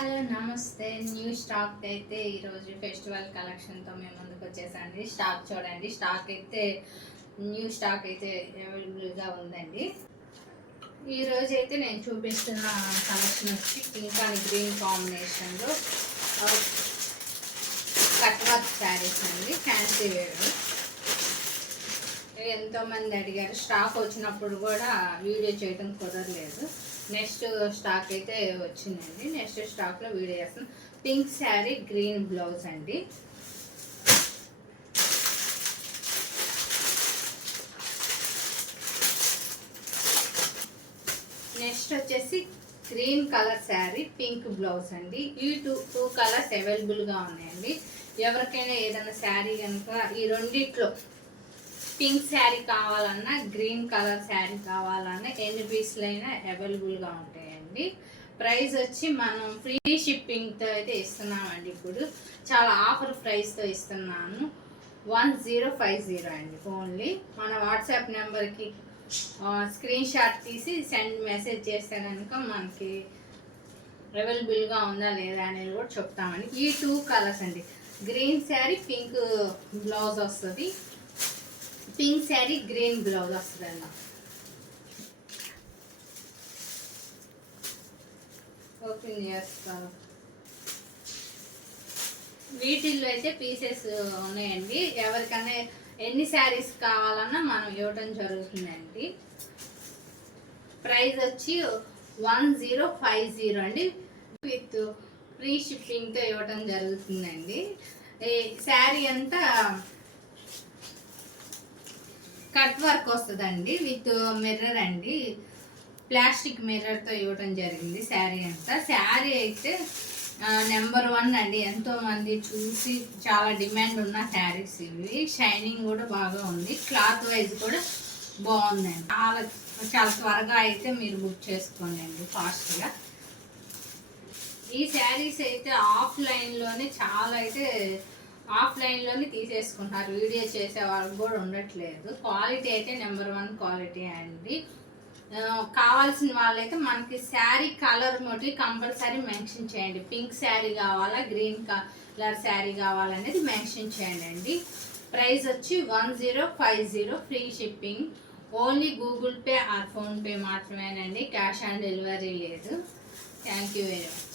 Hello నమస్తే. New stock అయితే ఈరోజు ఫెస్టివల్ కలెక్షన్తో మేము ముందుకు వచ్చేసండి. స్టాక్ చూడండి, స్టాక్ అయితే న్యూ స్టాక్ అయితే అవైలబుల్గా ఉందండి. ఈరోజు అయితే నేను చూపిస్తున్న కలెక్షన్ వచ్చి పింక్ అండ్ గ్రీన్ కాంబినేషన్లో కట్ వర్క్ శారీస్ అండి, ఫ్యాన్సీ వేర్. ఎంతోమంది అడిగారు, స్టాక్ వచ్చినప్పుడు కూడా వీడియో చేయడం కుదరలేదు. నెక్స్ట్ స్టాక్ అయితే వచ్చిందండి. నెక్స్ట్ స్టాక్లో వీడియో చేస్తాను. పింక్ శారీ, గ్రీన్ బ్లౌజ్ అండి. నెక్స్ట్ వచ్చేసి green colour sari, pink blouse అండి. ఈ టూ కలర్స్ అవైలబుల్గా ఉన్నాయండి. ఎవరికైనా ఏదైనా శారీ కనుక ఈ రెండిట్లో పింక్ శారీ కావాలన్నా, గ్రీన్ కలర్ శారీ కావాలన్నా ఎన్ని పీస్లు అయినా అవైలబుల్గా ఉంటాయండి. ప్రైస్ వచ్చి మనం ఫ్రీ షిప్పింగ్తో అయితే ఇస్తున్నామండి. ఇప్పుడు చాలా ఆఫర్ ప్రైస్తో ఇస్తున్నాను. 1050 అండి ఓన్లీ. మన వాట్సాప్ నెంబర్కి స్క్రీన్ షాట్ తీసి సెండ్ మెసేజ్ చేస్తే కనుక మనకి అవైలబుల్గా ఉందా లేదా అనేది కూడా చెప్తామండి. ఈ టూ కలర్స్ అండి, గ్రీన్ శారీ, పింక్ బ్లౌజ్ వస్తుంది. పింక్ శారీ, గ్రీన్ బ్లౌజ్ వస్తుంది అన్న. ఓపెన్ చేస్తాను. వీటిల్లో అయితే పీసెస్ ఉన్నాయండి. ఎవరికైనా ఎన్ని శారీస్ కావాలన్నా మనం ఇవ్వటం జరుగుతుందండి. ప్రైస్ వచ్చి 1050 అండి. విత్ ఫ్రీ షిప్పింగ్తో ఇవ్వటం జరుగుతుందండి. శారీ అంతా కట్ వర్క్ వస్తుందండి, విత్ మిర్రర్ అండి. ప్లాస్టిక్ మిర్రర్తో ఇవ్వటం జరిగింది శారీ అంతా. శారీ అయితే నెంబర్ 1 అండి. ఎంతోమంది చూసి చాలా డిమాండ్ ఉన్న శారీస్ ఇవి. షైనింగ్ కూడా బాగా ఉంది. క్లాత్ వైజ్ కూడా బాగుందండి. చాలా త్వరగా అయితే మీరు బుక్ చేసుకోండి ఫాస్ట్గా. ఈ శారీస్ అయితే ఆఫ్లైన్లోనే చాలా అయితే ఆఫ్లైన్లోనే తీసేసుకుంటున్నారు. వీడియో చేసే వాళ్ళకి కూడా ఉండట్లేదు. క్వాలిటీ అయితే నెంబర్ 1 క్వాలిటీ అండి. కావాల్సిన వాళ్ళైతే మనకి sari colour motive compulsory mention చేయండి. పింక్ శారీ కావాలా, గ్రీన్ కలర్ శారీ కావాలనేది మెన్షన్ చేయండి అండి. ప్రైస్ వచ్చి 1050, free shipping. Only Google Pay or PhonePe మాత్రమేనండి. క్యాష్ ఆన్ డెలివరీ లేదు. Thank you very much.